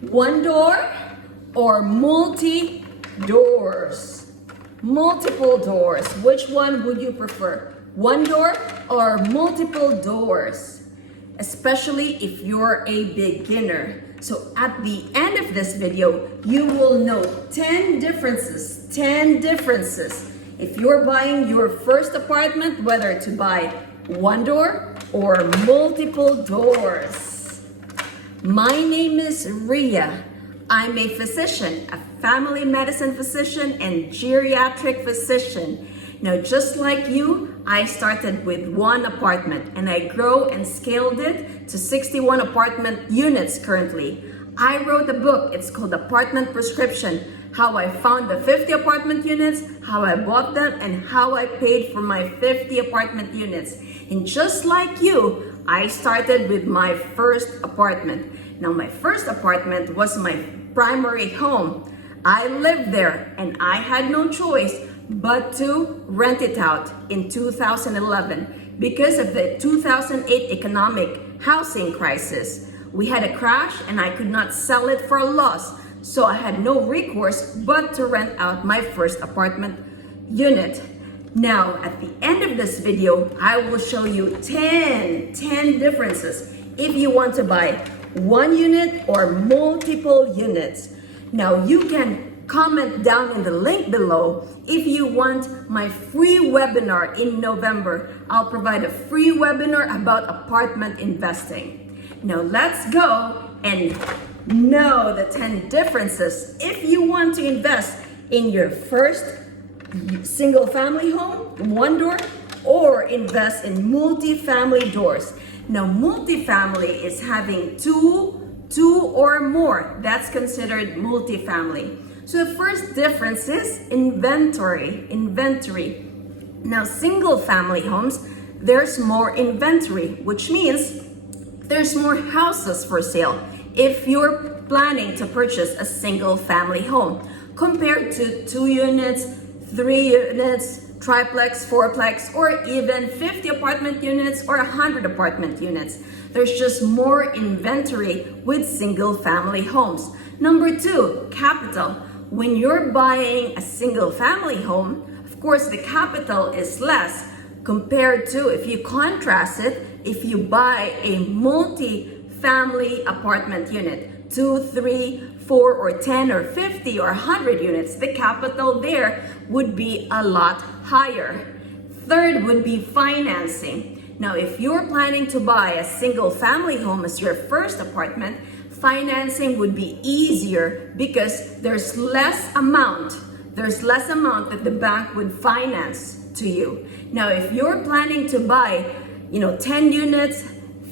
One door or multi-doors? Multiple doors. Which one would you prefer? One door or multiple doors? Especially if you're a beginner. So at the end of this video, you will know 10 differences. If you're buying your first apartment, whether to buy one door or multiple doors. My name is Ria. I'm a physician, a family medicine physician and geriatric physician. Now, just like you, I started with one apartment and I grew and scaled it to 61 apartment units currently. I wrote a book, it's called Apartment Prescription, how I found the 50 apartment units, how I bought them, and how I paid for my 50 apartment units. And just like you, I started with my first apartment. Now, my first apartment was my primary home. I lived there and I had no choice but to rent it out in 2011 because of the 2008 economic housing crisis. We had a crash and I could not sell it for a loss, so I had no recourse but to rent out my first apartment unit. Now, at the end of this video, I will show you 10 differences if you want to buy one unit or multiple units. Now, you can comment down in the link below if you want my free webinar in November. I'll provide a free webinar about apartment investing. Now let's go and know the 10 differences if you want to invest in your first single family home, one door, or invest in multi-family doors. Now, multi-family is having two or more. That's considered multi-family. So the first difference is inventory. Now, single family homes, there's more inventory, which means there's more houses for sale if you're planning to purchase a single family home compared to 2 units, 3 units, triplex, fourplex, or even 50 apartment units or 100 apartment units. There's just more inventory with single family homes. Number 2, capital. When you're buying a single family home, of course, the capital is less compared to if you contrast it, if you buy a multi-family apartment unit, 2, 3, 4, or 10, or 50, or 100 units, the capital there would be a lot higher. Third would be financing. Now, if you're planning to buy a single family home as your first apartment, financing would be easier because there's less amount that the bank would finance to you. Now, if you're planning to buy, 10 units,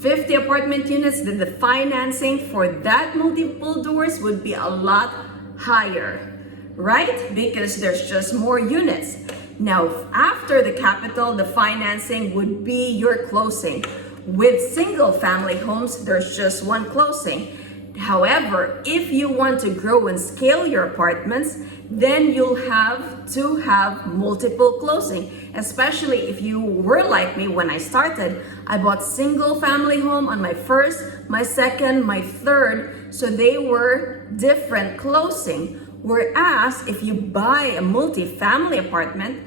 50 apartment units, then the financing for that multiple doors would be a lot higher, right? Because there's just more units. Now, after the capital, the financing would be your closing. With single family homes, there's just one closing. However, if you want to grow and scale your apartments, then you'll have to have multiple closing, especially if you were like me when I started. I bought single family home on my first, my second, my third, so they were different closing. Whereas if you buy a multi-family apartment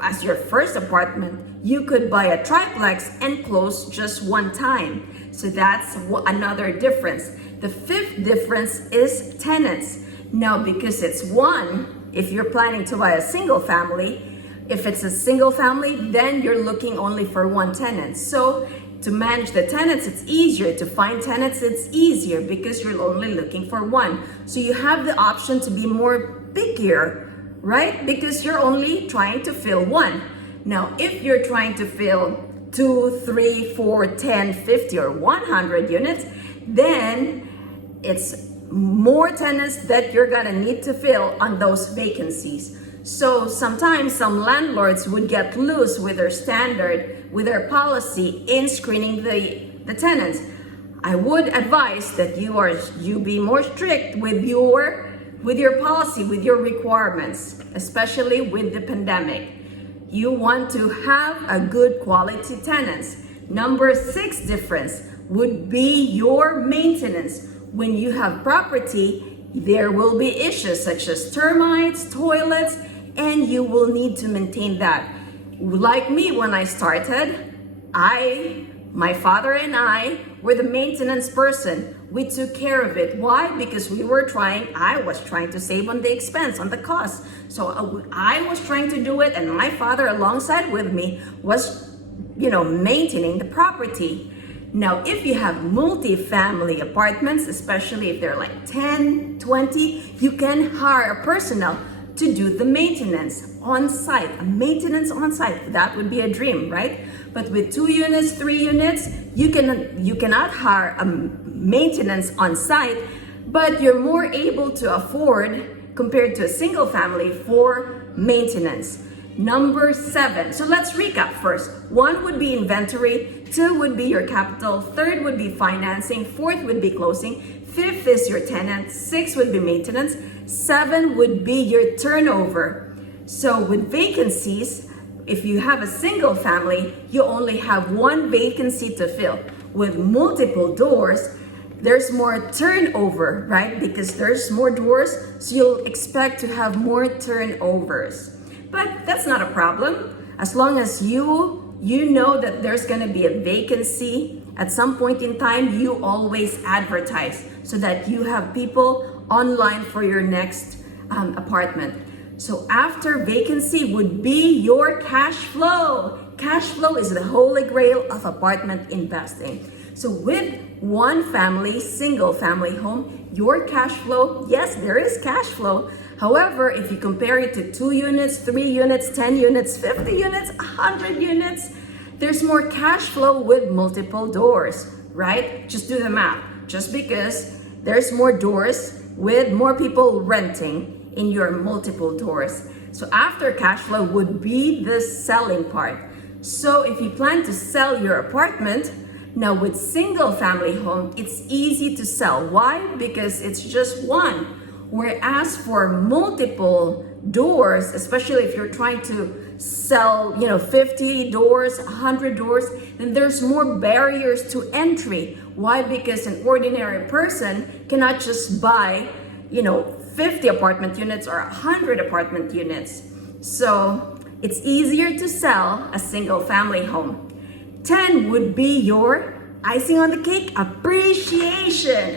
as your first apartment, you could buy a triplex and close just one time. So that's another difference. The fifth difference is tenants. Now, because it's one, if you're planning to buy a single family, if it's a single family, then you're looking only for one tenant. So to manage the tenants, it's easier. To find tenants, it's easier because you're only looking for one. So you have the option to be more pickier, right? Because you're only trying to fill one. Now, if you're trying to fill 2, 3, 4, 10, 50, or 100 units, then it's more tenants that you're gonna need to fill on those vacancies. So sometimes some landlords would get loose with their standard, with their policy in screening the tenants. I would advise that you be more strict with your policy, with your requirements, especially with the pandemic. You want to have a good quality tenants. Number 6 difference would be your maintenance. when you have property, there will be issues such as termites, toilets, and you will need to maintain that. Like me, when I started, my father and I were the maintenance person. We took care of it. Why? Because I was trying to save on the expense, on the cost. So I was trying to do it, and my father alongside with me was, maintaining the property. Now, if you have multi-family apartments, especially if they're like 10, 20, you can hire a personnel to do the maintenance on site. A maintenance on site, that would be a dream, right? But with 2 units, 3 units, you cannot hire a maintenance on site, but you're more able to afford compared to a single family for maintenance. Number 7. So let's recap first. 1 would be inventory, 2 would be your capital, 3rd would be financing, 4th would be closing, 5th is your tenant, 6 would be maintenance, 7 would be your turnover. So with vacancies, if you have a single family, you only have 1 vacancy to fill. With multiple doors, there's more turnover, right? Because there's more doors, so you'll expect to have more turnovers. But that's not a problem. As long as you know that there's gonna be a vacancy at some point in time, you always advertise so that you have people online for your next apartment. So after vacancy would be your cash flow. Cash flow is the holy grail of apartment investing. So with 1 family, single family home, your cash flow, yes, there is cash flow. However, if you compare it to 2 units, 3 units, 10 units, 50 units, 100 units, there's more cash flow with multiple doors, right? Just do the math. Just because there's more doors with more people renting in your multiple doors. So after cash flow would be the selling part. So if you plan to sell your apartment, now with single family home, it's easy to sell. Why? Because it's just 1. Whereas for multiple doors, especially if you're trying to sell, 50 doors, 100 doors, then there's more barriers to entry. Why? Because an ordinary person cannot just buy, 50 apartment units or 100 apartment units. So it's easier to sell a single family home. 10 would be your icing on the cake, appreciation.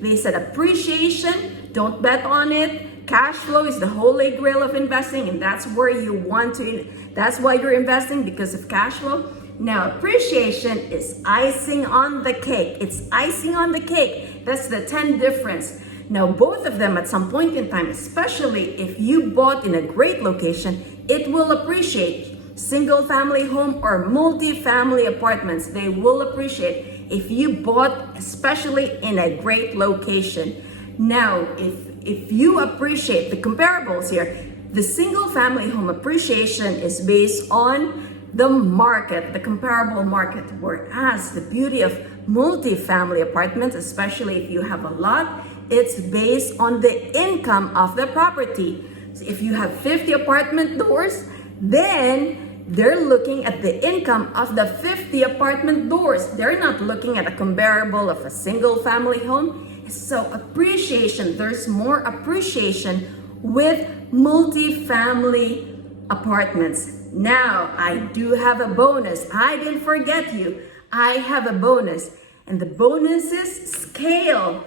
They said appreciation, don't bet on it. Cash flow is the holy grail of investing, and that's where you want to, that's why you're investing, because of cash flow. Now, appreciation is icing on the cake. It's icing on the cake. That's the 10 difference. Now, both of them at some point in time, especially if you bought in a great location, it will appreciate. Single family home or multi-family apartments, they will appreciate if you bought especially in a great location. Now, if you appreciate the comparables here, the single family home appreciation is based on the market, the comparable market, whereas the beauty of multi-family apartments, especially if you have a lot, it's based on the income of the property. So if you have 50 apartment doors, then they're looking at the income of the 50 apartment doors. They're not looking at a comparable of a single family home. So appreciation, there's more appreciation with multi-family apartments. Now, I do have a bonus. I didn't forget you. I have a bonus. And the bonus is scale.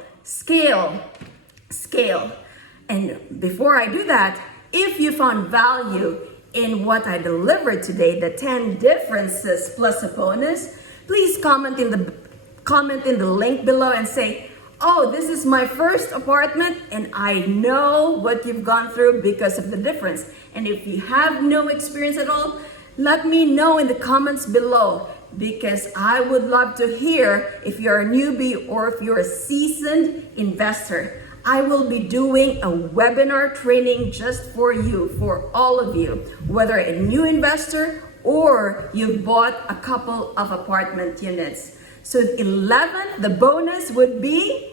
And before I do that, if you found value in what I delivered today, the 10 differences plus a bonus, please comment in the link below and say, oh, this is my first apartment and I know what you've gone through because of the difference. And if you have no experience at all, let me know in the comments below, because I would love to hear if you're a newbie or if you're a seasoned investor. I will be doing a webinar training just for you, for all of you, whether a new investor or you've bought a couple of apartment units. So 11, the bonus would be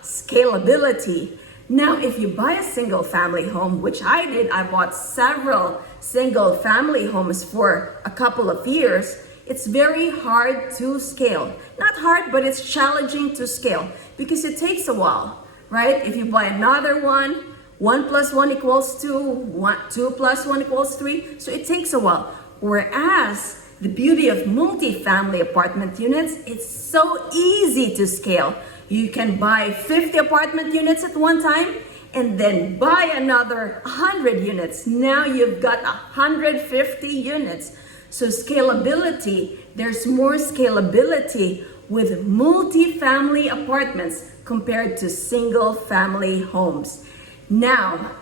scalability. Now, if you buy a single family home, which I did, I bought several single family homes for a couple of years, it's very hard to scale. not hard, but it's challenging to scale because it takes a while, right? If you buy another one, 1 plus 1 equals 2, 2 plus 1 equals 3. So it takes a while. Whereas the beauty of multi-family apartment units, it's so easy to scale. You can buy 50 apartment units at one time and then buy another 100 units. Now you've got 150 units. So scalability, there's more scalability with multi-family apartments compared to single family homes. Now,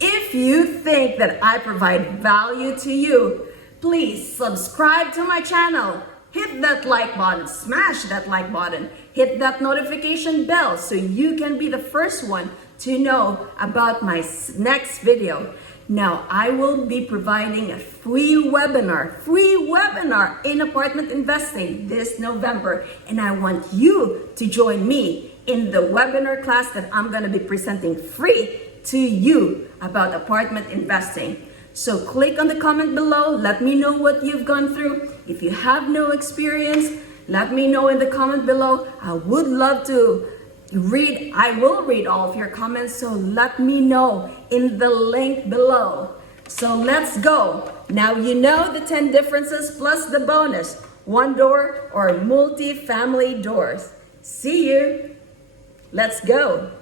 if you think that I provide value to you, please subscribe to my channel. Hit that like button, smash that like button, hit that notification bell so you can be the first one to know about my next video. Now, I will be providing a free webinar in apartment investing this November, and I want you to join me in the webinar class that I'm going to be presenting free to you about apartment investing. So click on the comment below, let me know what you've gone through. If you have no experience, let me know in the comment below. I would love to I will read all of your comments, so let me know in the link below. So let's go. Now you know the 10 differences plus the bonus, 1 door or multi-family doors. See you. Let's go.